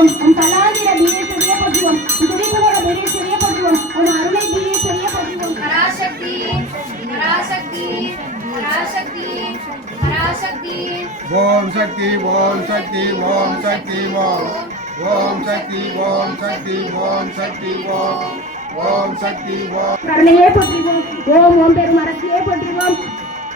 போற்றுவோம். உம் கலாதிர பீரேஸ்வரியை போற்றுவோம். துடிப்புகோட பீரேஸ்வரியை போற்றுவோம். உம் அருளை பீரேஸ்வரியை போற்றுவோம். பராசக்தி பராசக்தி பராசக்தி பராசக்தி. ஓம் சக்தி ஓம் சக்தி ஓம் சக்தி ஓம் ஓம் சக்தி ஓம் சக்தி ஓம் சக்தி ஓம் ஓம் சக்தி ஓம். கருணையே போற்றுவோம். ஓம் பெரும் அரசியே போற்றுவோம்.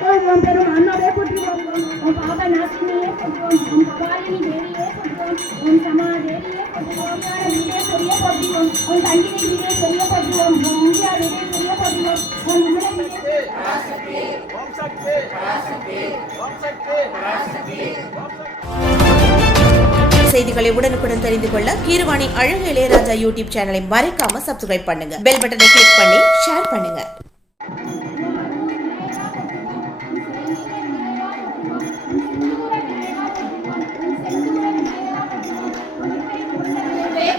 ஓம் பெரும் அண்ணாவே போற்றுவோம். ஓம் பாப நாசினியே போற்றுவோம். ஓம் கபாலினி தேவியே போற்றுவோம். ஓம் சமா தேவியே போற்றுவோம். வீரேஸ்வரியே போற்றுவோம். ஓம் தண்டினி வீரேஸ்வரியே போற்றுவோம். ஓம் இந்தியா வீரேஸ்வரியே போற்றுவோம். ஓம் நம்மளை பராசக்தி ஓம் சக்தி பராசக்தி ஓம் சக்தி பராசக்தி. செய்திகளை உடனுக்குடன் தெரிந்து கொள்ள கீரவாணி அழகு இளையராஜா யூடியூப் சேனலை மறக்காம சப்ஸ்கிரைப் பண்ணுங்க. பெல் பட்டனை கிளிக் பண்ணி ஷேர் பண்ணுங்க.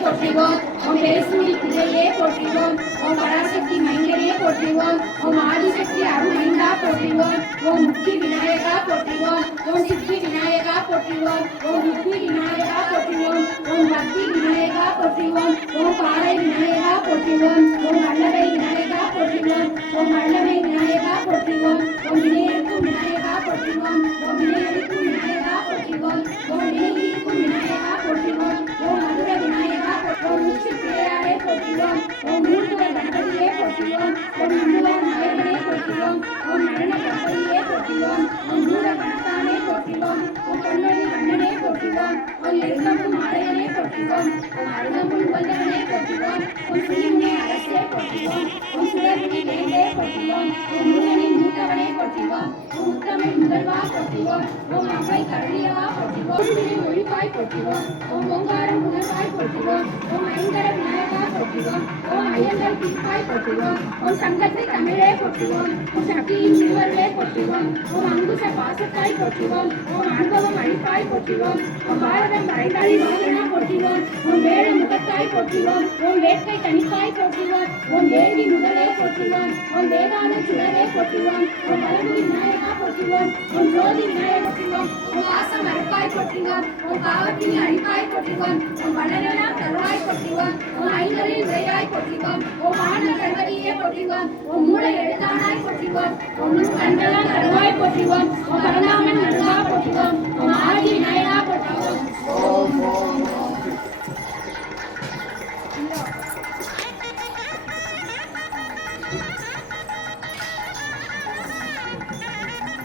போற்றுவோம். ஓம் பேசுமில் பிள்ளையே போற்றுவோம். ஓம் பராசக்தி மைந்தனே போற்றுவோம். ஓம் ஆதிசக்தி அருமைந்தா போற்றுவோம். ஓம் முக்தி விநாயகா போற்றுவோம். ஓம் சித்தி விநாயகா போற்றுவோம். ஓம் முக்தி விநாயகா போற்றுவோம். ஓம் பக்தி விநாயகா போற்றுவோம். ஓம் பாறை விநாயகா போற்றுவோம். ஓம் வல்லவை விநாயகா போற்றுவோம். ஓம் வல்லவை விநாயகா போற்றுவோம். ஓம் விநாயகக்கும் விநாயகா போற்றுவோம். ஓம் விநாயகக்கும் விநாயகா போற்றுவோம். ஓம் விநாயகக்கும் விநாயகா போற்றுவோம். ஓம் மதுர விநாயகா ஓம் உச்சி பிள்ளையாரே போற்றுவோம். ஓம் மூர்த்துவ கணபதியே போற்றுவோம். ஓம் நம்புவ நாயகனே போற்றுவோம். ஓம் நடன கணபதியே போற்றுவோம். ஓம் மூல கணத்தானே போற்றுவோம். ஓம் பொன்வழி கண்ணனே போற்றுவோம். ஓம் எருக்கம்பு மாலையனே போற்றுவோம். ஓம் அருகம்புல் உவந்தவனே போற்றுவோம். ஓம் சுழிமுனை அரசே போற்றுவோம். ஓம் சுடர்முடி வேந்தே போற்றுவோம். ஓம் முருகனின் மூத்தவனே போற்றுவோம். ஓம் முத்தமிழ் முதல்வா போற்றுவோம். ஓம் அவ்வை கருளியவா போற்றுவோம். ஒளிவாய் போற்றுவோம். ஓம் ஓங்காரம் முதல்வாய் போற்றுவோம். ஓம் ஐங்கர விநாயகா போற்றுவோம். ஓம் ஐயங்கள் தீர்ப்பாய் போற்றுவோம். ஓம் சங்கத்தை தமிழே போற்றுவோம். ஓம் சக்தியின் சிறுவர்களே போற்றுவோம். ஓம் அங்குச பாசத்தாய் போற்றுவோம். ஓம் அனுபவம் அழிப்பாய் போற்றுவோம். ஓம் பாரதம் வரைந்தாளி வாகனா போற்றுவோம். ஓம் வேட முகத்தாய் போற்றுவோம். ஓம் வேட்கை தனிப்பாய் போற்றுவோம். ஓம் தேவி முதலே போற்றுவோம். ஓம் வேதாள சுடரே போற்றுவோம். ஓம் வலமுடி விநாயகா போற்றுவோம். ஓம் ஜோதி விநாயகர் போற்றுவோம். ஓம் வாசம் அறுப்பாய் போற்றுவோம். ஓம் காவத்தினி அழிப்பாய் போற்றுவோம். ஓம் வடனெல்லாம் தருவாய் போற்றுவோம். ஓம் ஐந்தரில் உரையாய் போற்றுவோம். ஓம் ஆன கணபதியே போற்றுவோம். ஓம் மூளை எழுதானாய் போற்றுவோம். ஓம் கண்களால் தருவாய் போற்றுவோம். ஓம் பரந்தாமன் நடுவா போற்றுவோம். ஓம் ஆதி விநாயகா போற்றுவோம். ஓம் ஓம்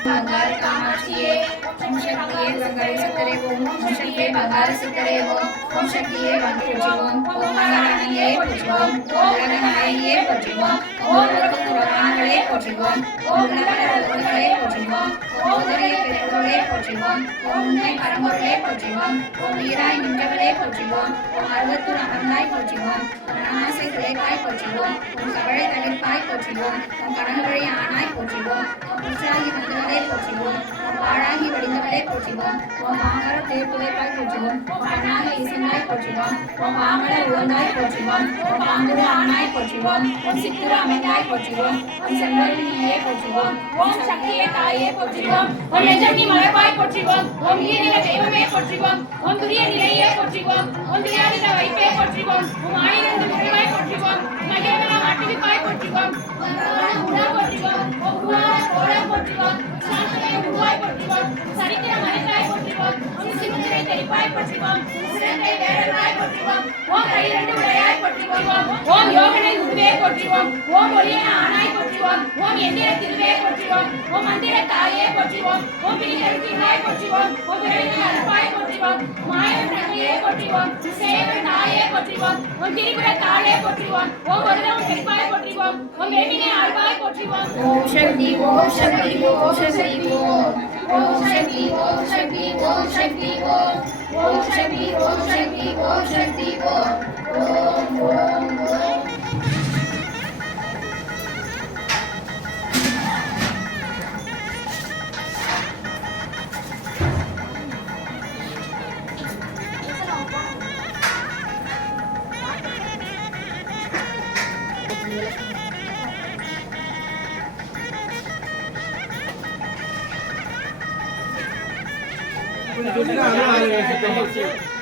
ಬಂಗಾರ ಕಾಮಾಕ್ಷಿಯೇ ಓಂ ಶಕ್ತಿಯೇ ಬಂಗಾರ ಸಿಕ್ಕರೆ ಓಂ ಶಕ್ತಿಯೇ ಬಂಗಾರ ಸಿಕ್ಕರೆ ಓಂ ಶಕ್ತಿಯೇ ಬಂಗಾರ ಓಂ ಮಹಾರಾಣಿಯೇ ಪೂಜಿவோம் ஓம் ரங்கநாயகியே போற்றுவோம் ஓம் புராணங்களே போற்றுவோம் ஓம் நவரத்னங்களே போற்றுவோம் ஓம் உதய பெருளே போற்றுவோம் ஓம் உண்மை பரம்பொருளே போற்றுவோம் ஓம் வீராய் நின்றவளே போற்றுவோம் ஓம் அறுபத்தூர் அமர்ந்தாய் போற்றுவோம் ஓம் நாமாசை துளைப்பாய் போற்றுவோம் ஓம் கவளை தளிர்ப்பாய் போற்றுவோம் ஓம் கனகவழி ஆனாய் போற்றுவோம் ஓம் புற்றாகி வந்தவளே போற்றுவோம் ஓம் பாழாகி வடிந்தவளே போற்றுவோம் ஓம் மாமர தேர்ப்புதைப்பாய் போற்றுவோம் ஓம் கண்ணாக இசைந்தாய் போற்றுவோம் ஓம் மாமர உழந்தாய் போற்றுவோம் ஓம் பாங்குரு ஆனாய் போற்றுவோம் ஓம் சித்துரு அமைந்தாய் போற்றுவோம் ஓம் செல்வரியே போற்றுவோம் ஓம் சக்தியே தாயே போற்றுவோம் ஓம் நெஞ்சமணி மலர்வாய் போற்றுவோம் ஓம் ஈரில தெய்வமே போற்றுவோம் ஓம் துரிய நிலையே போற்றுவோம் ஓம் தியானித வைப்பே போற்றுவோம் ஓம் ஆயிரந்து முறைவாய் போற்றுவோம் மகேவன மாட்டுவிப்பாய் போற்றுவோம் ஓம் உணா போற்றுவோம் ஓம் உணா கோலா போற்றுவோம் சாந்தனை உருவாய் போற்றுவோம் சரித்திர மறைந்தாய் போற்றுவோம் ஓம் சிமுத்திரை தெரிப்பாய் போற்றுவோம் சிறந்தை வேறவாய் போற்றுவோம் ஓம் கையிரண்டு உடையாய் போற்றுவோம் ஓம் யோகனை உருவே போற்றுவோம் ஓம் ஒளியன ஆனாய் போற்றுவோம் ஓம் எந்திர திருவே போற்றுவோம் ஓம் மந்திர தாயே போற்றுவோம் ஓம் பிணிகருத்தினாய் போற்றுவோம் ஓம் விரைவில் அறுப்பாய் போற்றுவோம் மாயம் தங்கியே போற்றுவோம் சேவன் தாயே போற்றுவோம் ஓம் திரிபுர தாயே போற்றுவோம் ஓம் வருடம் தெரிப்பாய் போற்றுவோம் ஓம் வேமினை ஆழ்வாய் போற்றுவோம் ஓம் சக்தி ஓம் சக்தி ஓம் சக்தி ஓம் ஓம் சக்தி ஓம் சக்தி ஓம் சக்தி ஓம் ஓம் சக்தி ஓம் சக்தி ஓம் சக்தி ஓம் ஓம் ஓம் ஓம்.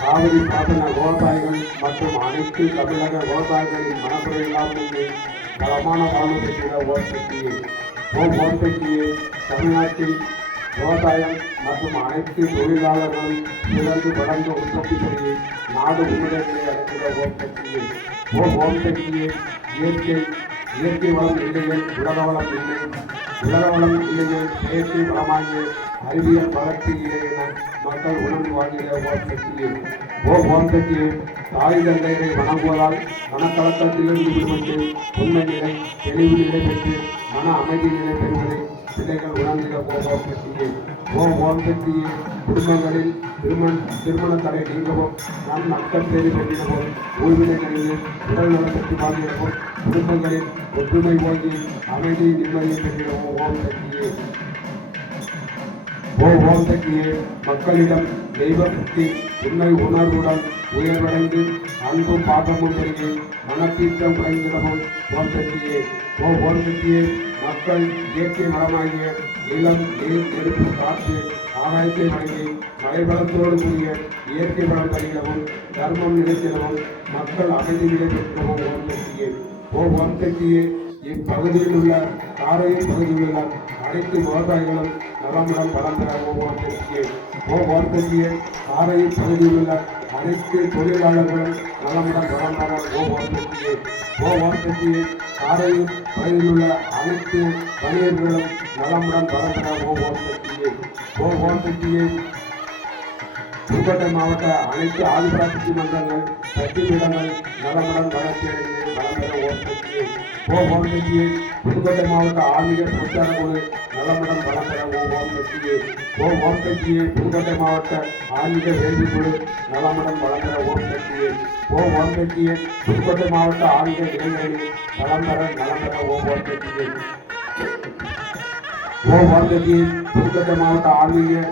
காவிரி பாசன விவசாயிகள் மற்றும் அனைத்து தமிழக விவசாயிகளின் மனக்குறையெல்லாம் முன்னே பலமான வாழ்வு பெற்ற ஓம் சக்தியே. ஓம் சக்தியே. தமிழ்நாட்டில் விவசாயம் மற்றும் அனைத்து தொழிலாளர்களும் சிறந்து வளர்ந்து உற்பத்தி செய்து நாடு உன்னதங்களை அடைந்த ஓம் சக்தியே. ஓம் சக்தியே. இயற்கை வளம் இல்லையே உலக வளம் இல்லை, உலக வளம் இல்லையே செயற்கை வளமாகிய அறிவியல் வளர்ச்சி இல்லை என மக்கள் உணர்ந்து வாழ்கிற ஓம் சக்தியே. ஓம் சக்தியே. தாய் தந்தையரை வணங்குவதால் மனக்கலக்கத்திலிருந்து விடுபட்டு உண்மை நிலை தெளிவு நிலை பெற்று மன அமைதி நிலை பெறுவதை பிள்ளைகள் உணர்ந்திட ஓம் சக்தியே. ஓம் சக்தியே. குடும்பங்களில் திருமண தடை நீங்கவும் நம் மக்கள் தேடி பெற்றிடவும் ஓய்வினை கழிவு உடல் நலப்பற்றி வாழ்ந்திடவும் குடும்பங்களில் ஒற்றுமை ஓங்கி அமைதி நிம்மதியை பெற்றிடவும் ஓம் சக்தியே. ஓம் சக்தியே. மக்களிடம் தெய்வ சக்தி உண்மை உணர்வுடன் உயர்வடைந்து அன்பும் பாசமும் பெருகி மனப்பீச்சம் குறைந்திடவும் ஓம் சக்தியே. ஓம் சக்தியே. மக்கள் இயற்கை மரமாகிய நிலம் நீர் நெருப்பு காற்று ஆகாயத்தை வழங்கி மலைவளத்தோடு கூடிய இயற்கை வளம் தருகிறவும் தர்மம் நிலைத்திடவும் மக்கள் அமைதி நிலை பெற்றவும் ஓம் சக்தியே. ஓம் சக்தியே. இப்பகுதியில் உள்ள காரையின் பகுதியில் உள்ள அனைத்து விவசாயிகளும் நலமுடன் வளம் பெற ஓம் சக்தியே. ஓம் சக்தியே. காரையின் பகுதியில் உள்ள அனைத்து தொழிலாளர்களும் நலமுடன் வளம் பெற ஓம் சக்தியே. ஓம் சக்தியே. காரையின் பகுதியில் உள்ள அனைத்து வணிகர்களும் நலமுடன் வளம் பெற ஓம் சக்தியே. ஓம் சக்தியே. புதுக்கோட்டை மாவட்ட அனைத்து ஆதிபராசக்தி மன்றங்கள் சக்தி பீடங்கள் நலமுடன் வளர்ச்சியடைந்து வளம் பெற ஓம் சக்தியே. ஓம் சக்தியே. புதுக்கோட்டை மாவட்ட ஆன்மீக பிரச்சார குழு நலமுடன் வளம் பெற ஓம் சக்தியே. ஓம் சக்தியே. புதுக்கோட்டை மாவட்ட ஆன்மீக வேள்வி குழு நலமுடன் வளம் பெற ஓம் சக்தியே. ஓம் சக்தியே. புதுக்கோட்டை மாவட்ட ஆன்மீக இளைஞர்கள் வளம் பெற நலம் பெற ஓம் சக்தியே. ஓம் சக்தியே. புதுக்கோட்டை மாவட்ட ஆன்மீக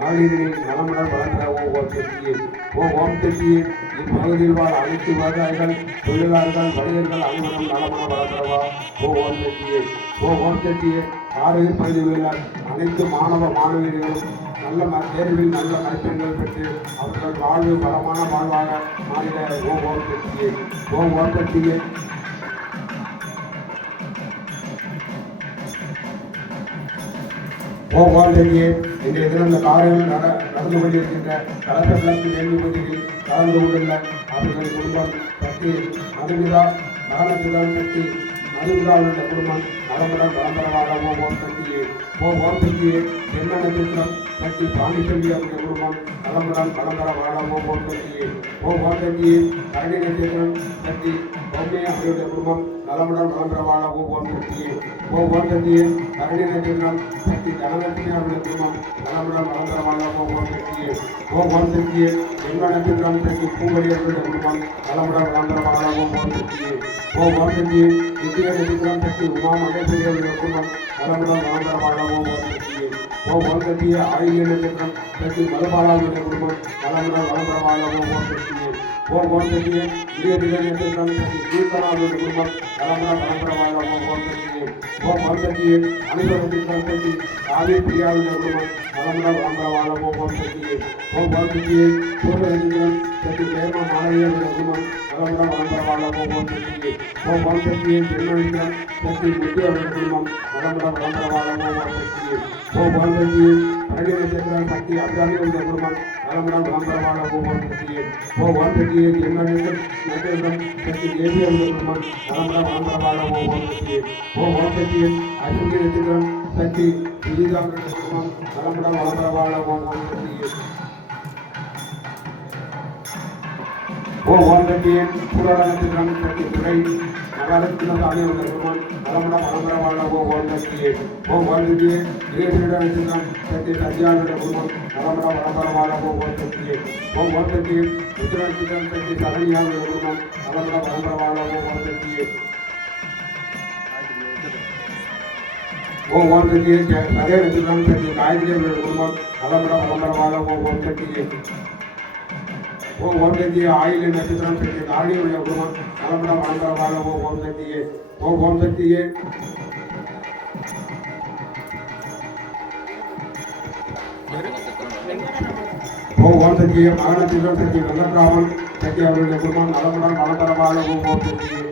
மகளிரின் நலமுடன் வளம் பெற ஓம் சக்தியே. ஓம் சக்தியே. இப்பகுதியில் வாழ் அனைத்து விவசாயிகள் தொழிலாளர்கள் வணிகர்கள் அனைவரும் நலமுடன் வளம் பெறவா ஓம் சக்தியே. ஓம் சக்தியே. ஆரோக்கிய பகுதியில் உள்ள அனைத்து மாணவ மாணவியர்களும் நல்ல தேர்வில் நல்ல மதிப்பெண்கள் பெற்று அவர்கள் வாழ்வு பலமான வாழ்வாக மாறிட ஓம் சக்தியே. ஓம் சக்தியே. ஓம் சக்தியே. இன்றைய தினம் இந்த காரையில் நடந்து கொண்டிருக்கின்ற கலந்த விளக்கு வேள்வி பகுதியில் கலந்து கொண்டுள்ள அவர்களின் குடும்பம் சக்தி மதுமிதா மரணத்திடம் சக்தி மதுமிதாவுடைய குடும்பம் நலமுடன் வளம்பரவாக ஓம் சக்தியே. ஓம் சக்தியே. என்ன நட்சத்திரம் சக்தி பாண்டிச்செல்வி அவருடைய குடும்பம் நலமுடன் வளம்பர வாழ ஓம் சக்தியே. ஓம் சக்தியே. கரடி நட்சத்திரம் சக்தி பொம்மை அவருடைய குடும்பம் நலமுடன் வளம்பர வாழ ஓம் சக்தியே. ஓம் சக்தியே. கரடி நட்சத்திரம் சக்தி தனலட்சுமி அவருடைய குடும்பம் நலமுடன் வளம்பர வாழ ஓம் சக்தியே. ஓம் சக்தியே. என்ன நட்சத்திரம் சக்தி பூங்கடி அவருடைய குடும்பம் நலமுடன் வளம்பர வாழ ஓம் சக்தியே. ஓம் சக்தியே. நித்திய நட்சத்திரம் சக்தி உமா மகேஸ்வரி அவருடைய குடும்பம் நலமுடன் வளம்பர வாழ ஓம் சக்தியே. ஓம் சக்தியே. ஆயுத நட்சத்திரம் சக்தி மதுபாலாவுடைய குடும்பம் நலமுடன் வளம்பர வாழ ஓம் சக்தியே. ஓம் சக்தியே. இதய நட்சத்திரம் சக்தி கீர்த்தனாவுடைய குடும்பம் நலமுடன் வளம்பர வாழ ஓம் சக்தியே. ஓம் சக்தியே. அனுபவ நட்சத்திரம் சக்தி காவிய பிரியாவுடைய குடும்பம் நலமுடன் வளம்பர வாழ ஓம் சக்தியே. ஓம் சக்தியே. பூர்வ நட்சத்திரம் சக்தி பிரேம மாணவியருடைய குடும்பம் நலமுடன் வளம்பர வாழ ஓம் சக்தியே. ஓம் சக்தியே. ஜென்மநட்சத்திரம் சக்தி முத்தி அவருடைய குடும்பம் நலமுடன் வளம்பர வாழ ஓம் சக்தியே. ஓம் சக்தியே. கரடி நட்சத்திரம் சக்தி அபிராமியுடைய குடும்பம் நலமுடன் வளம்பர வாழ ஓம் சக்தியே. ஓம் சக்தியே. ஜென்மநட்சத்திரம் சக்தி தேவி அவருடைய குடும்பம் நலமுடன் வளம்பர வாழ ஓம் சக்தியே. ஓம் சக்தியே. அஸ்வினி நட்சத்திரம் சக்தி விஜிதா அவருடைய குடும்பம் நலமுடன் வளம்பர வாழ ஓம் சக்தியே. ஓம் சக்தியே. புராண நட்சத்திரம் சக்தி துறை நகரத்தின சாமி அவருடைய குடும்பம் நலமுடன் வளம்பர வாழ ஓம் சக்தியே. ஓம் சக்தியே. இதய நட்சத்திரம் சக்தி சத்யாவுடைய குடும்பம் நலமுடன் வளம்பர வாழ ஓம் சக்தியே. ஓம் சக்தியே. உத்திர நட்சத்திரம் சக்தி சரணியாவுடைய குடும்பம் நலமுடன் வளம்பர வாழ ஓம் சக்தியே. ஓம் சக்தியே. சதய நட்சத்திரம் சக்தி காயத்ரி அவருடைய குடும்பம் நலமுடன் வளம்பர வாழ ஓம் சக்தியே. ஓம் சக்தியே. ஆயில நட்சத்திரம் சக்தி நாடியுடைய குடும்பம் நலமுடன் வளம்பர வாழ ஓம் சக்தியே. ஓம் சக்தியே. ஓம் சக்தியே மகனத்திலும் சக்தி வெங்கட்ராமன் சக்தி அவருடைய குடும்பம் நலமுடன் நலதரமாக ஓம் சக்தியே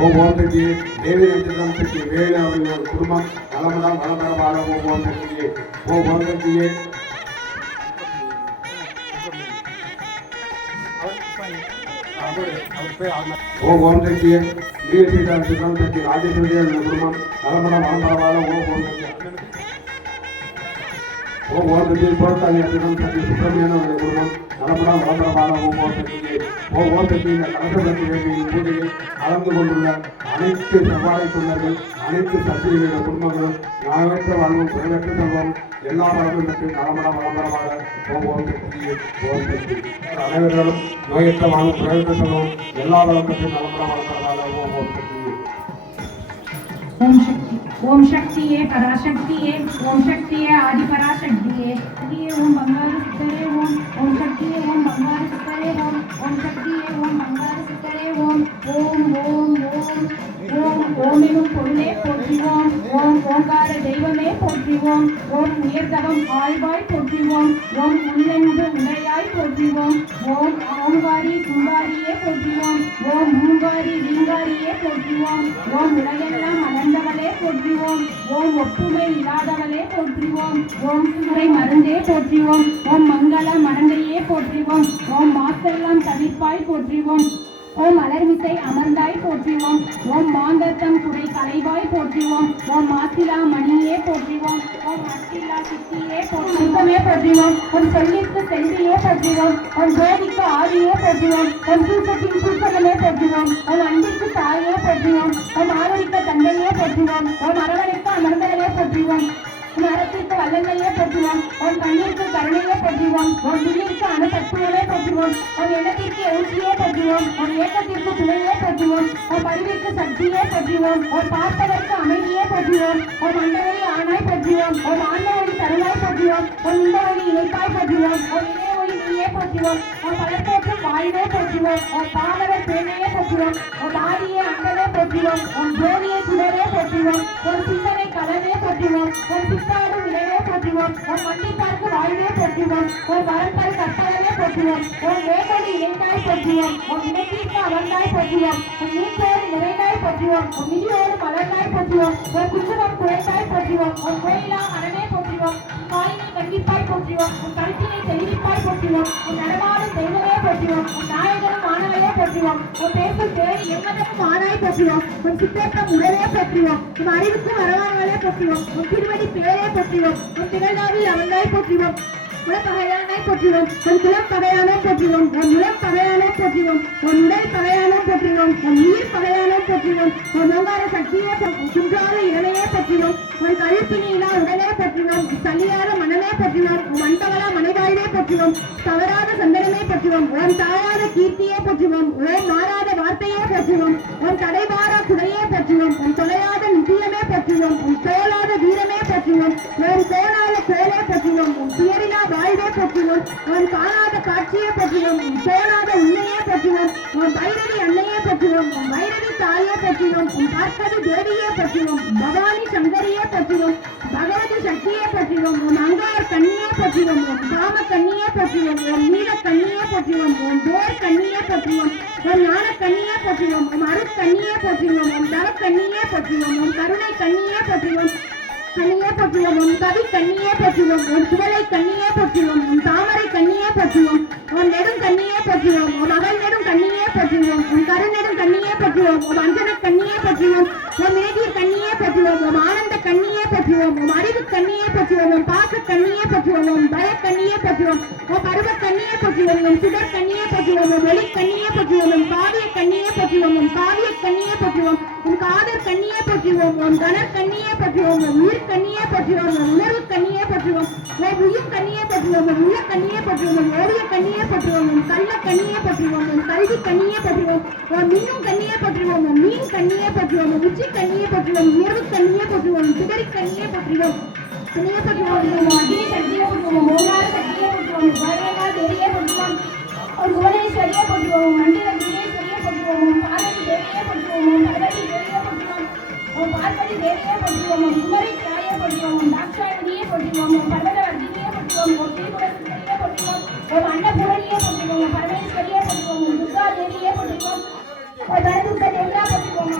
ஓம் சக்தியே தேவி நட்சத்திரம் சக்தி வேலு அவருடைய குடும்பம் நலமுடன் நலதரமாக ஓம் சக்தியே ஓம் சக்தியே ஓம் சக்தியே நீலசீதா நட்சத்திரம் சக்தி ராஜேஸ்வரி அவருடைய குடும்பம் நலமுடன் நலதரமாக ஓம் சக்தியே ஓம் சக்தியை புறத்தாளி நட்சத்திரம் சக்தி சுப்பிரமணியன் அவருடைய குடும்பம் நலமுடன் நலதரமாக ஓம் சக்தியே ஓம் சக்தி இந்த கலசபதி வேண்டியின் பூஜையில் கலந்து கொண்டுள்ள அனைத்து செவ்வாழை தொண்டர்கள் அனைத்து சக்திகளுடைய குடும்பங்களும் நாயற்ற வாழ்வும் குறைவற்ற செல்வம் எல்லா வளமும் பெற்று நலமுடன் நலதரமாக ஓம் சக்தியே ஓம் சக்தி அனைவர்களும் நோயற்ற வாழ்வும் குறைவற்ற செல்வம் எல்லா வளம் பெற்று நலமுடன் நலதரமாக ஓம் சக்தியே ओम शक्तिये पराशक्तिये ओम शक्तिये आदि पराशक्तिये ओम बंगार सिद्धरे ओम शक्तिये ओम बंगार सिद्धरे ओम शक्तिये ओम बंगार सिद्धरे ओम ओम ओम एनुम பொருளே போற்றிவோம் ஓம் ஓங்கார தெய்வமே போற்றிவோம் ஓம் உயர்தவம் ஆழ்வாய் போற்றிவோம் ஓம் உள்ளென்று உடையாய் போற்றிவோம் ஓம் ஓங்காரி சுங்காரியே போற்றிவோம் ஓம் மூங்காரி ரீங்காரியே போற்றிவோம் ஓம் உலகெல்லாம் அளந்தவளே போற்றிவோம் ஓம் ஒப்புமை இல்லாதவளே போற்றிவோம் ஓம் சுரை மருந்தே போற்றிவோம் ஓம் மங்கள மணந்தையே போற்றிவோம் ஓம் மாசெல்லாம் தவிப்பாய் போற்றிவோம் ஓம் மலர்மிசை அமர்ந்தாய் போற்றிவோம் ஓம் மாங்கத்தம் குறை கலைவாய் போற்றிவோம் ஓம் மாசிலா மணியே போற்றிவோம் ஓம் மத்திலா சித்தியே போற்றிவோம் ஓம் சொல்லிற்கு செல்வியே போற்றிவோம் ஓம் ஜோதிக்கு ஆதியே போற்றிவோம் ஓம் சூசத்தின் சூசகமே போற்றிவோம் ஓம் அன்பிற்கு தாயே போற்றிவோம் ஓம் ஆதரிக்க தந்தையே போற்றிவோம் ஓம் அரவணைக்கு அமர்ந்தவளே போற்றிவோம் மரத்திற்கு வல்லமையே போற்றுவோம் உன் கண்ணீருக்கு கருணையே போற்றுவோம் உன் விழிற்கு அணுசக்தியே போற்றுவோம் உன் எண்ணத்திற்கு எழுச்சியே போற்றுவோம் உன் இயக்கத்திற்கு துணையே போற்றுவோம் உன் பதிவிற்கு சக்தியே போற்றுவோம் உன் பார்ப்பதற்கு அமைதியே போற்றுவோம் உன் மண்டவழி ஆணாய் போற்றுவோம் உன் ஆன்மவழி தருவாய் போற்றுவோம் உன் இந்த வழி இணைப்பாய் போற்றுவோம் உன் இணையவழி நீயே போற்றுவோம் உன் பலர்போற்றும் வாழ்வே போற்றுவோம் உன் பாமரர் பேணையே போற்றுவோம் உன் ஆதியே அங்கவே போற்றுவோம் உன் ஜோதியை சுடரே போற்றுவோம் உன் சிந்தனை கலவே போற்றுவோம் உன் சித்தாடும் இளைவே போற்றுவோம் உன் மன்னிப்பார்க்கு வாழ்வே போற்றுவோம் உன் வரங்கள் கற்பலவே போற்றுவோம் உன் வேகோடு இணைந்தாய் போற்றுவோம் உன் இணைத்தீர்க்கு அமர்ந்தாய் போற்றுவோம் உன் நீச்சோடு நிறைந்தாய் போற்றுவோம் உன் நிதியோடு மலர்ந்தாய் போற்றுவோம் உன் குற்றகம் குறைந்தாய் போற்றுவோம் உன் கோயிலா அரணே போற்றுவோம் காயினை கண்டிப்பாய் போற்றுவோம் உன் கருத்தினை தெளிவிப்பாய் போற்றுவோம் உன் நடமாடும் தெய்வமே போற்றுவோம் உன் நாயகனும் மாணவையே போற்றுவோம் உன் பேசும் தேடி எங்கதமும் ஆனாய் போற்றுவோம் உன் சித்தேற்றம் உடவே போற்றுவோம் உன் அறிவுக்கு வரவாங்களே போற்றுவோம் உன் திருவடி பேரே போற்றுவோம் உன் திகழ்நாவில் அவந்தாய் போற்றுவோம் குலப்பகையானாய் போற்றுவோம் உன் குலம் பகையானோ போற்றுவோம் உன் உலம் பகையானோ போற்றுவோம் உன் உடல் பகையானோ போற்றுவோம் உன் உயிர் பகையானோ போற்றுவோம் உன் ஓங்கார சக்தியே குன்றாத இளமையே போற்றுவோம் உன் கழுப்பினியிலா உடலே போற்றுவோம் சலியாத மனமே போற்றுவோம் உன் மண்டவளா மனைவாழ்வே போற்றுவோம் தவறாத சந்தனமே போற்றுவோம் உன் தாழாத கீர்த்தியே போற்றுவோம் உன் மாறாத வார்த்தையே போற்றுவோம் உன் தடைவாரா குடையே போற்றுவோம் உன் தொலையாத நிதியமே போற்றுவோம் உன் தோலாத வீரமே போற்றுவோம் உன் கோணாத கோலே போற்றுவோம் உன் துயரிலா வாழ்வே போற்றுவோம் உன் காணாத காட்சியே போற்றுவோம் உன் சோனாத உண்மையே போற்றுவோம் உன் பைரவி அன்னையே போற்றுவோம் உன் பைரவி தாயே போற்றுவோம் உன் பார்ப்பது தேவியே போற்றுவோம் பவானி சங்கரியே போற்றுவோம் பகவதி சக்தியே போற்றுவோம் உன் அங்கார் கண்ணியே போற்றுவோம் உன் காம கண்ணியே போற்றுவோம் உன் நீல கண்ணியே போற்றுவோம் உன் போர் கண்ணியே போற்றுவோம் உன் ஞான கண்ணியே போற்றுவோம் உன் அருட் கண்ணியே போற்றுவோம் உன் தவ கண்ணியே போற்றுவோம் உன் கருணை கண்ணியே போற்றுவோம் கண்ணியே போற்றுவோம் உன் கவி கண்ணியே போற்றுவோம் உன் சுவலை கண்ணியே போற்றுவோம் உன் தாமரை கண்ணியே போற்றுவோம் உன் நெடும் கண்ணியே போற்றுவோம் உன் அகல் நெடும் கண்ணியே போற்றுவோம் உன் கருநெடும் கண்ணியே போற்றுவோம் உன் அஞ்சன கண்ணியே போற்றுவோம் உன் மேதிர் கண்ணியே போற்றுவோம் உன் ஆனந்த கண்ணியே போற்றுவோம் உன் அறிவு கண்ணியே போற்றுவோம் உன் பாச கண்ணியே போற்றுவோம் உன் பய கண்ணியே போற்றுவோம் உன் பருவ கண்ணியே போற்றுவோம் உன் சுடர் கண்ணியே போற்றுவோம் உன் ஒளி கண்ணியே போற்றுவோம் உன் காவிய கண்ணியே போற்றுவோம் உன் காவிய கண்ணியே போற்றுவோம் உன் காதர் கண்ணியே போற்றுவோம் உன் கணர் கண்ணியே போற்றுவோம் உன் உயிர் கண்ணியே போற்றுவோம் உன் உணர்வு கண்ணியே போற்றுவோம் உன் உயிர் கண்ணியே போற்றுவோம் உன் உள்ள கண்ணியே போற்றுவோம் உன் ஓவிய கண்ணியே போற்றுவோம் உன் கள்ள கண்ணியே போற்றுவோம் உன் கல்வி கண்ணியே போற்றுவோம் உன் மின்னும் கண்ணியே போற்றுவோம் உன் மீன் கண்ணியே போற்றுவோம் உன் உச்சி கண்ணியே போற்றுவோம் உயர்வு கண்ணியே போற்றுவோம் உன் சிதறி கண்ணியே போற்றுவோம் கண்ணியே போற்றுவோம் உன் அக்னி சக்தியே போற்றுவோம் ஓங்கார சக்தியே போற்றுவோம் உபயங்கா தேவியே போற்றுவோம் உன் புவனேஸ்வரியே போற்றுவோம் உன் மண்டல குணேஸ்வரியே போற்றுவோம் உன் பார்வதி தேவியே போற்றுவோம் உன் பார்வதி தேவியே போற்றுவோம் உன் பார்வதி தேவியே போற்றுவோம் உன் குமரி தாயே போற்றுவோம் உன் தாட்சாயணியே போற்றுவோம்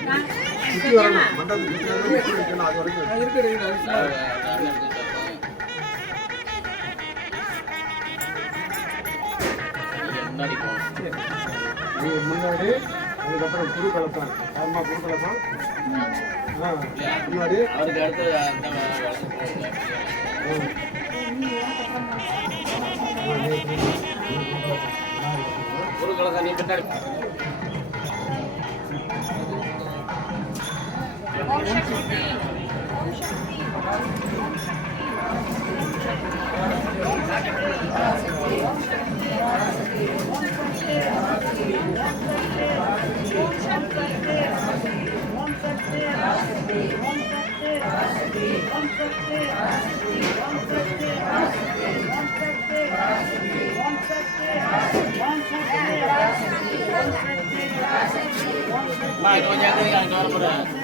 சுற்றி வரணும் மண்டபத்துக்கு சுற்றி வைக்கணும் அது வரைக்கும் முன்னாடி அதுக்கப்புறம் புது கலப்பம் ஆமா புது கலப்பம் முன்னாடி அவருக்கு அடுத்து ஒரு கலக்கம் நீ பின்னாடி Mai kau jaga yang kau berada.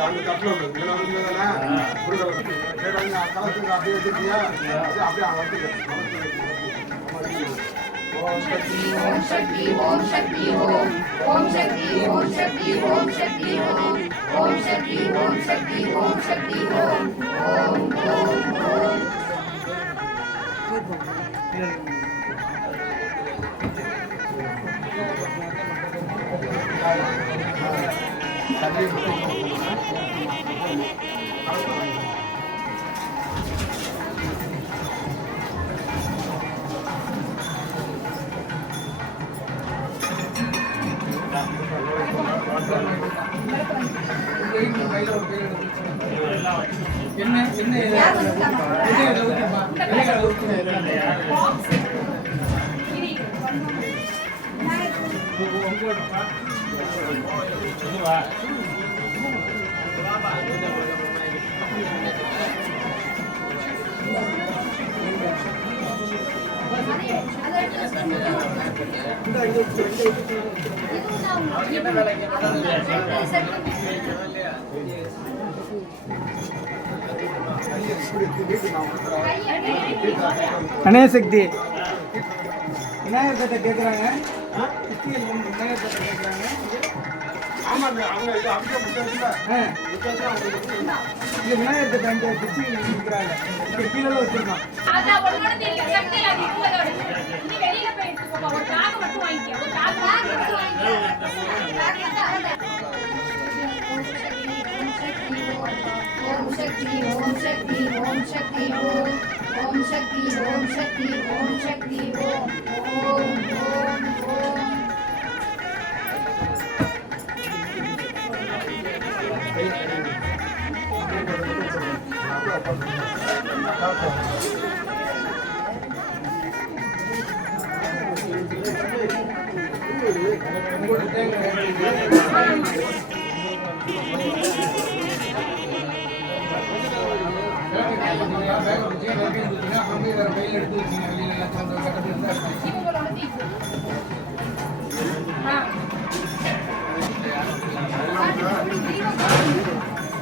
அந்த தப்புல அப்படியே வச்சிருக்கியா அப்படியே ஓம் சக்தி ஓம் சக்தி ஓம் சக்தி ஓம் ஓம் சக்தி ஓம் சக்தி ஓம் சக்தி ஓம் ஓம் சக்தி ஓம் சக்தி ஓம் சக்தி ஓம் ஓம் ஓம் ஓம் கணேசக்தி விநாயகர் கிட்ட கேட்குறாங்க விநாயகர் கிட்ட கேட்குறாங்க இது விநாயகர் கிட்ட அந்த திருச்சி இருக்கிறாங்க கீழே வச்சிருக்கோம் ஓம் சக்தி ஓம் சக்தி ஓம் சக்தி ஓம் ஓம் சக்தி ஓம் சக்தி ஓம் சக்தி ஓம் ஓம் ஓம் ஓம்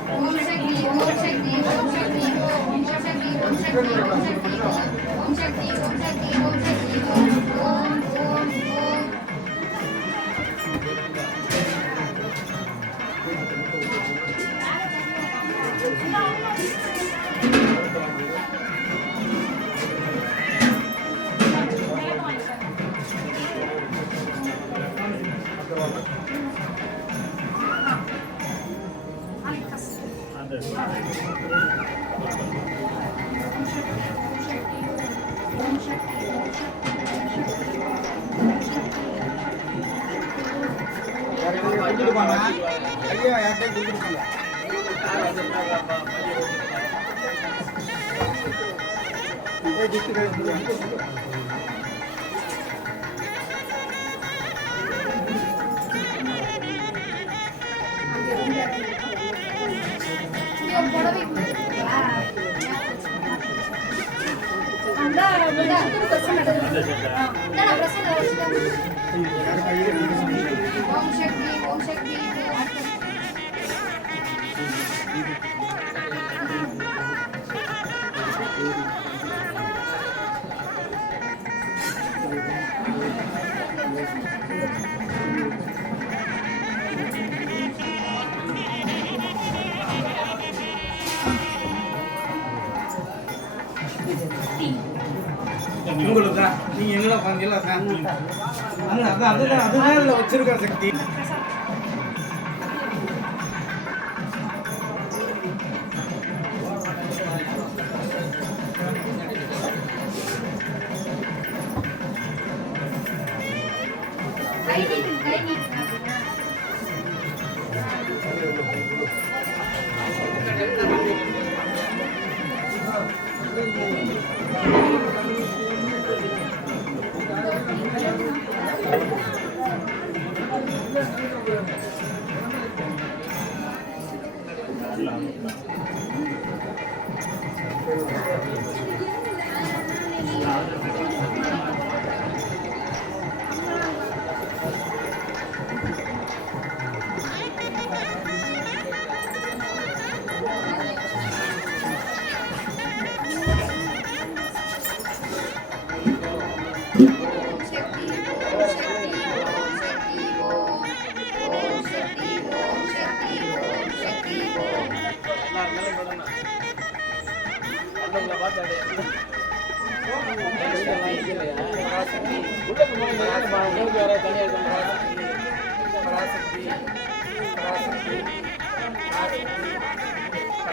ஓம் சக்தி ஓம் சக்தி ஓம் சக்தி ஓம் சக்தி ஓம் சக்தி ஓம் சக்தி ஓம் சக்தி ஓம் சக்தி ஓம் சக்தி ஓம் ஓம் ஓம் ஓம் ஐயா யார்கிட்ட கொடுத்துருப்பாங்க போய் டிஸ்ட்ரிக்ட் ஓம் சக்தி ஓம் சக்தி உங்களுக்கு தான் நீங்க எங்கெல்லாம் பண்ணீங்களா அதுதான் இதுல வச்சிருக்க சக்தி.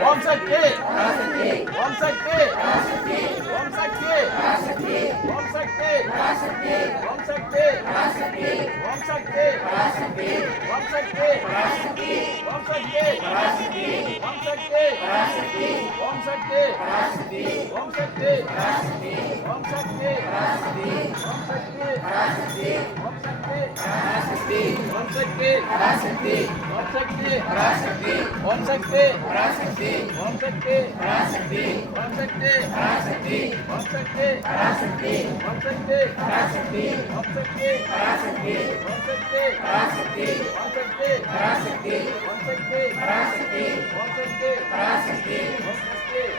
ஓம் சக்தி ஓம் சக்தி ஓம் சக்தி ஓம் சக்தி ஓம் சக்தி ஓம் சக்தி ஓம் சக்தி ஓம் சக்தி ஓம் சக்தி ஓம் சக்தி ஓம் சக்தி ஓம் சக்தி ஓம் சக்தி பராசக்தி ஓம் சக்தி பராசக்தி ஓம் சக்தி பராசக்தி ஓம் சக்தி பராசக்தி ஓம் சக்தி பராசக்தி ஓம் சக்தி பராசக்தி ஓம் சக்தி பராசக்தி ஓம் சக்தி பராசக்தி ஓம் சக்தி பராசக்தி ஓம் சக்தி பராசக்தி ஓம் சக்தி பராசக்தி ஓம் சக்தி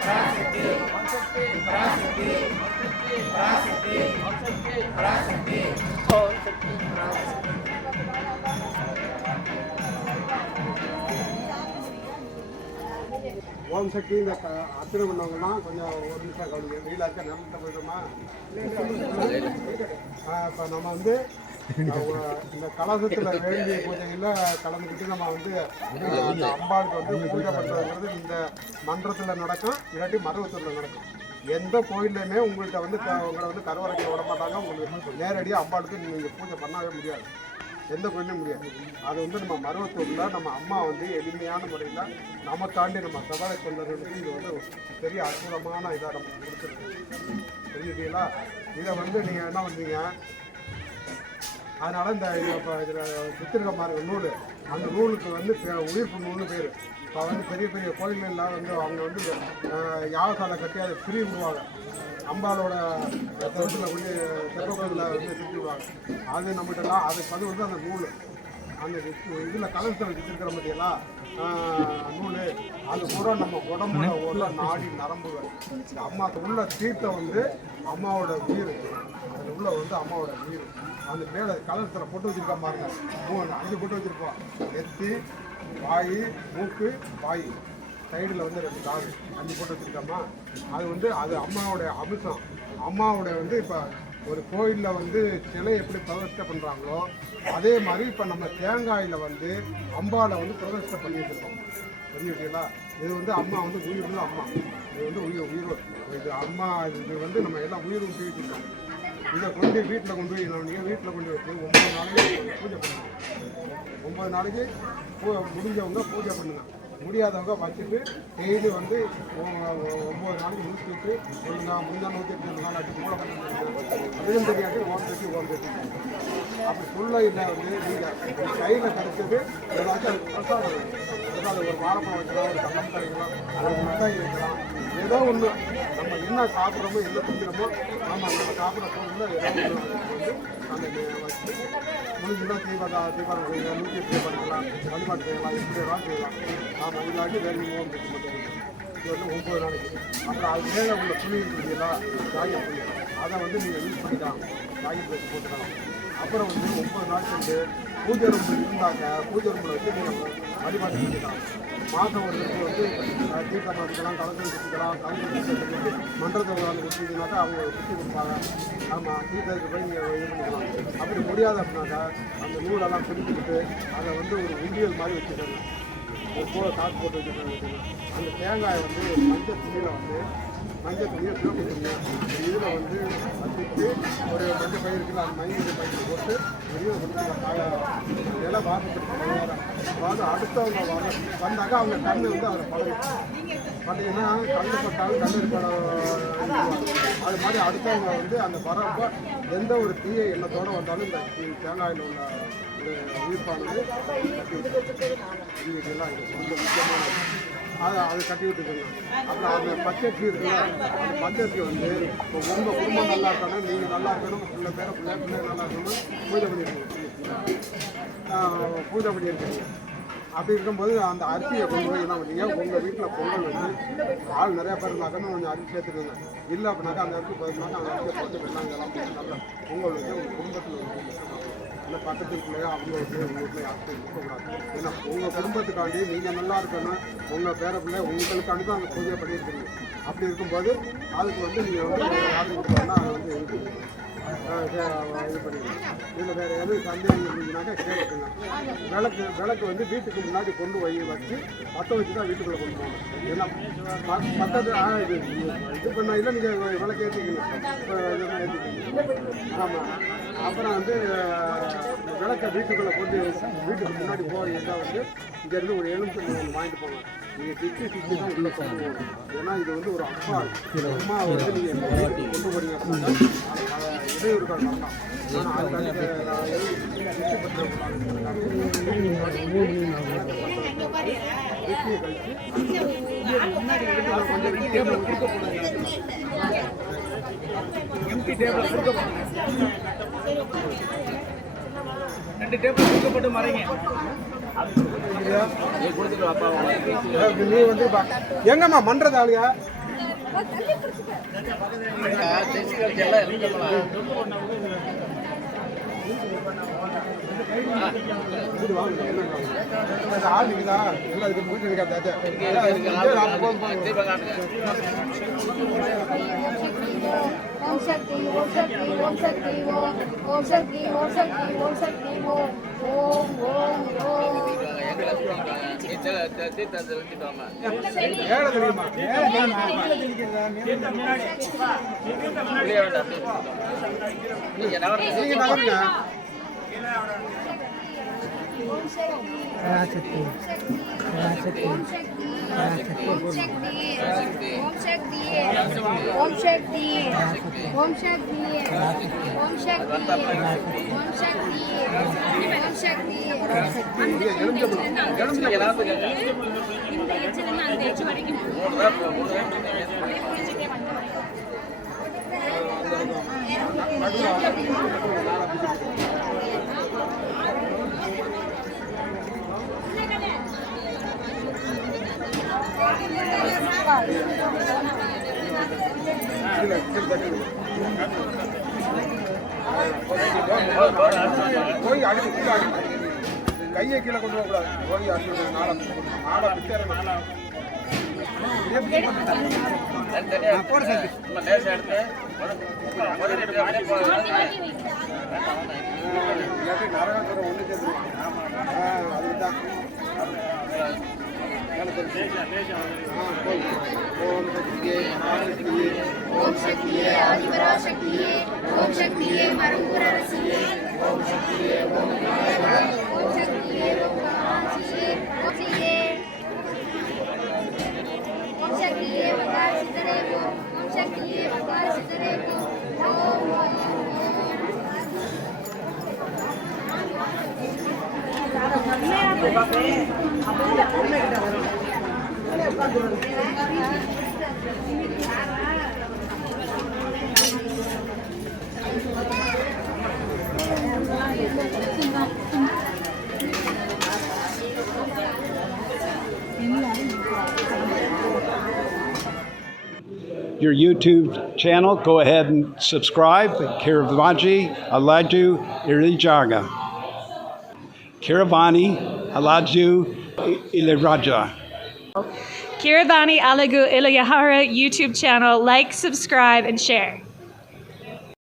பராசக்தி ஓம் சக்தி பராசக்தி ஓம் சக்தி பராசக்தி ஓம் சக்தி பராசக்தி. ஓம் சக்தி இந்த அர்ச்சனை பண்ணவங்கலாம் கொஞ்சம் ஒரு நிமிஷம் கவனிங்க. வெயிலாக இருக்க நேரத்தை போயிடுமா? இப்போ நம்ம வந்து இந்த கலசத்தில் வேண்டிய பூஜைகளில் கலந்துக்கிட்டு நம்ம வந்து அந்த அம்பாளுக்கு வந்து பூஜை பண்ணுறதுங்கிறது இந்த மன்றத்தில் நடக்கும், இல்லாட்டி மருவத்தூரில் நடக்கும். எந்த கோயில்லையுமே உங்கள்கிட்ட வந்து உங்களை வந்து கருவறைக்கு விட மாட்டாங்க. உங்களுக்கு நேரடியாக அம்பாளுக்கு நீங்கள் இங்கே பூஜை பண்ணவே முடியாது, எந்த கோயிலும் முடியாது. அது வந்து நம்ம மருவத்தூரில் நம்ம அம்மா வந்து எளிமையான முறையில் நமக்காண்டி நம்ம சபாலை கொண்டவர்களுக்கு இது வந்து பெரிய அற்புதமான இதாக நம்ம கொடுத்துருக்கு. தெரிஞ்சுட்டீங்களா? இதை வந்து நீங்கள் என்ன பண்ணுறீங்க, அதனால் இந்த இப்போ இதில் சித்திருக்க மாதிரி நூல், அந்த நூலுக்கு வந்து உயிர்ப்பு நூல்னு பேர். இப்போ வந்து பெரிய பெரிய கோயில்கள்லாம் வந்து அவங்க வந்து யாகசாலை கட்டி அதை பிரி விடுவாங்க. அம்பாலோட தோட்டத்தில் கொண்டு தெப்பத்தில் வந்து திருப்பிடுவாங்க. அது நம்மகிட்டலாம் அது பதிவு வந்து அந்த நூல், அந்த இதில் கலசத்தில் வச்சுருக்கிற மாதிரியெல்லாம் நூல், அது பூரா நம்ம உடம்போட உள்ள நாடி நரம்புகள். அம்மா உள்ள தீர்த்தை வந்து அம்மாவோட உயிர், அதில் உள்ள வந்து அம்மாவோட உயிர். அந்த மேலே கலசத்தில் போட்டு வச்சுருக்க பாருங்க, 5 போட்டு வச்சுருப்போம். நெத்தி, வாய், மூக்கு, வாய், சைடில் வந்து 2 காது, 5 போட்டு வச்சுருக்கோமா. அது வந்து அது அம்மாவோடைய அம்சம். அம்மாவோடைய வந்து இப்போ ஒரு கோயிலில் வந்து சிலை எப்படி பிரதிஷ்டை பண்ணுறாங்களோ அதே மாதிரி இப்போ நம்ம தேங்காயில் வந்து அம்பாவை வந்து பிரதிஷ்டை பண்ணி வச்சுருக்கோம். தெரிஞ்சுக்கிட்டீங்களா? இது வந்து அம்மா வந்து உயிருள்ள அம்மா, இது வந்து உயிர் இது அம்மா. இது வந்து நம்ம எல்லாம் உயிர் ஊட்டி வச்சுருக்கோம். இதை கொண்டு வீட்டில் கொண்டு போய் நீங்கள் வீட்டில் கொண்டு வச்சு 9 நாளைக்கு பூஜை பண்ணுங்க. 9 நாளைக்கு முடிஞ்சவங்க பூஜை பண்ணுங்கள். முடியாதவங்க வச்சுட்டு டெய்லி வந்து 9 நாளைக்கு முடிச்சுட்டு ஒழுங்கா முந்தா 108 நாள் ஆச்சு மூளை அதுவும் தெரியாது ஓம் கட்டி அப்படி சொல்ல இல்லை வந்து நீங்கள் கையில் கிடைச்சது ஏதாச்சும் பிரசாதம் அதாவது ஒரு வாழைப்பழம் வைக்கலாம் ஒரு தங்கம் வைக்கலாம் ஒரு மிட்டாய் வைக்கலாம் ஏதோ ஒன்று நம்ம என்ன சாப்பிட்றோமோ என்ன திங்கிறோமோ நம்ம சாப்பிட்ற பொருளில் ஏதோ ஒன்று வந்து அந்த வச்சு முடிஞ்சுன்னா தீபாவளி செய்யலாம் 108 படிக்கலாம் வழிபாடு செய்யலாம் இப்படியெல்லாம் செய்யலாம் ஆமாம் இல்லாட்டி வேறு ஓம் கட்டி மட்டும் இது வந்து 9 நாளைக்கு அப்புறம் அது மேலே உள்ள புளி இருக்குதுலாம் காயம் புளி அதை வந்து நீங்கள் யூஸ் பண்ணிக்கலாம் காயம் பேசி போட்டுக்கலாம் அப்புறம் வந்து 9 நாள் சென்று பூஜை ரூம் இருந்தாங்க பூஜை ரூமில் வச்சு நீங்கள் வழிபாடு செஞ்சுக்கலாம் மாதம் ஒரு வந்து தீர்த்தம் வச்சுக்கலாம் கலந்து சுற்றிக்கலாம் கலந்து சுற்றி மன்றத்தை வந்து வச்சுக்கினாக்கா அவங்க சுற்றி கொடுப்பாங்க ஆமாம் தீர்த்தத்துக்கு போய் நீங்கள் இது பண்ணிக்கலாம் அப்படி முடியாது அப்படின்னாக்கா அந்த நூலெல்லாம் பிரிச்சுக்கிட்டு அதை வந்து ஒரு உண்டியல் மாதிரி வச்சுக்கோங்க ஒரு கூட காசு போட்டு வச்சுருக்காங்க அந்த தேங்காயை வந்து மஞ்சள் துணியை சிவப்பு துணியை இதில் வந்து வச்சுட்டு ஒரு மஞ்சள் பயிர் இருக்குல்ல அந்த மஞ்சள் பயிர் போட்டு வெளியே வந்து இதெல்லாம் வாசப்படுத்தி அடுத்தவங்க வந்தாக்கா அவங்க கண்ணு வந்து அதில் பார்த்தீங்கன்னா கண்ணு பட்டாலும் கண்ணு அது மாதிரி அடுத்தவங்க வந்து அந்த வரப்போ எந்த ஒரு தீய எண்ணத்தோடு வந்தாலும் இந்த தேங்காயில் உள்ள ஒரு உயிர்ப்பானது இதெல்லாம் ரொம்ப முக்கியமானது அது கட்டி விட்டுக்கணும். அப்புறம் அந்த பச்சரிசி இருக்குல்ல அந்த பச்சரிசி வந்து இப்போ உங்கள் குடும்பம் நல்லா இருக்கணும் நீங்கள் நல்லா இருக்கணும் பிள்ளை நல்லா இருக்கணும் பூஜை பண்ணியிருக்கீங்க அப்படி இருக்கும்போது அந்த அரிசியை கொண்டு போய் என்ன பண்ணீங்க உங்கள் வீட்டில் பொங்கல் வச்சு ஆள் நிறையா பேர் இருந்தாக்கன்னு கொஞ்சம் அரிசி சேர்த்துக்கோங்க இல்லை அப்படின்னாக்கா அந்த அரிசி போயிருந்தாக்கா அந்த அரிசியை போட்டு வெள்ளாங்கெல்லாம் நல்லா பொங்கல் வச்சு உங்கள் குடும்பத்தில் இல்லை பக்கத்து வீட்டிலையோ அவங்க வீட்லையோ உங்கள் வீட்டில் யாருக்கும் இருக்கக்கூடாது. ஏன்னா உங்கள் குடும்பத்துக்காண்டி நீங்கள் நல்லா இருக்கணும் உங்கள் பேர பிள்ளை உங்களுக்காண்டி தான் அந்த பூஜை பண்ணியிருக்கீங்க. அப்படி இருக்கும்போது அதுக்கு வந்து நீங்கள் வந்து யாருக்கு கொடுத்தோன்னா அதை வந்து இது பண்ணிக்கலாம். இதில் வேறு எதுவும் சந்தேகம் இருந்தீங்கன்னாக்கா கேட்குங்க. விளக்கு வந்து வீட்டுக்கு முன்னாடி கொண்டு வச்சு பற்ற வச்சு தான் வீட்டுக்குள்ளே கொண்டு போகணும். ஏன்னா பத்தது இது பண்ண இல்லை நீங்கள் விளக்கு ஏற்றிக்கணும் இதெல்லாம் ஏற்றிக்கணும். ஆமாம். அப்புறம் வந்து விளக்கை வீட்டுக்குள்ளே கொண்டு வீட்டுக்கு முன்னாடி போகிறீங்கன்னா வந்து இங்கேருந்து ஒரு எலும்பு வாங்கிட்டு போங்க. நீங்கள் சுற்றி தான் உள்ள கொண்டு போகணும். ஏன்னா இது வந்து ஒரு அம்மா வந்து நீங்கள் கொண்டு போகிறீங்க அப்படின்னா இடையூறுகள் வரலாம். ஆனால் எம்டி டேபிள் கொடுக்கப்படும் 2 டேபிள் கொடுக்கப்பட்டு மறைங்க நீ வந்து எங்கம்மா மன்றது ஆளுங்க ஆளுங்களா எல்லாம் இதுக்கு முடிச்சிருக்காங்க. ஓம் சக்தி ஓம் சக்தி ஓம் சக்தி ஓம் ஓம் சக்தி ஓம் சக்தி ஓம் சக்தி ஓம் ஓம் ஓம் ஓம் ஏழை தெரியுமா நீங்க நகருங்க. ஓம் சக்தி ஓம் சக்தி ஓம் சக்தி ஓம் சக்தி ஓம் சக்தி ஓம் சக்தி ஓம் சக்தி ஓம் சக்தி ஓம் சக்தி ஓம் சக்தி இந்த எச்சல அந்த எச்ச வரைக்கும் போய் அடிச்சு கையை கீழே கொண்டு போகக்கூடாது. போய் அடிச்சு நாளை பிச்சை நரகாசுரம் ஒன்று சேர்ந்துருவான். அதுதான் ஓம் சக்தியே மகாசக்தியே ஓம் சக்தியே ஆதிபராசக்தியே ஓம் சக்தியே மருங்குரரசியே ஓம் சக்தியே ஓம் விநாயகா ஓம் சக்தியே ஓம் காமாட்சியே ஓம் சக்தியே Your YouTube channel, go ahead and subscribe. Kiravani Alaju Ilijaga. Kiravani Alaju Iliraja. Kiravani Alagu Ilayahara YouTube channel. Like, subscribe, and share.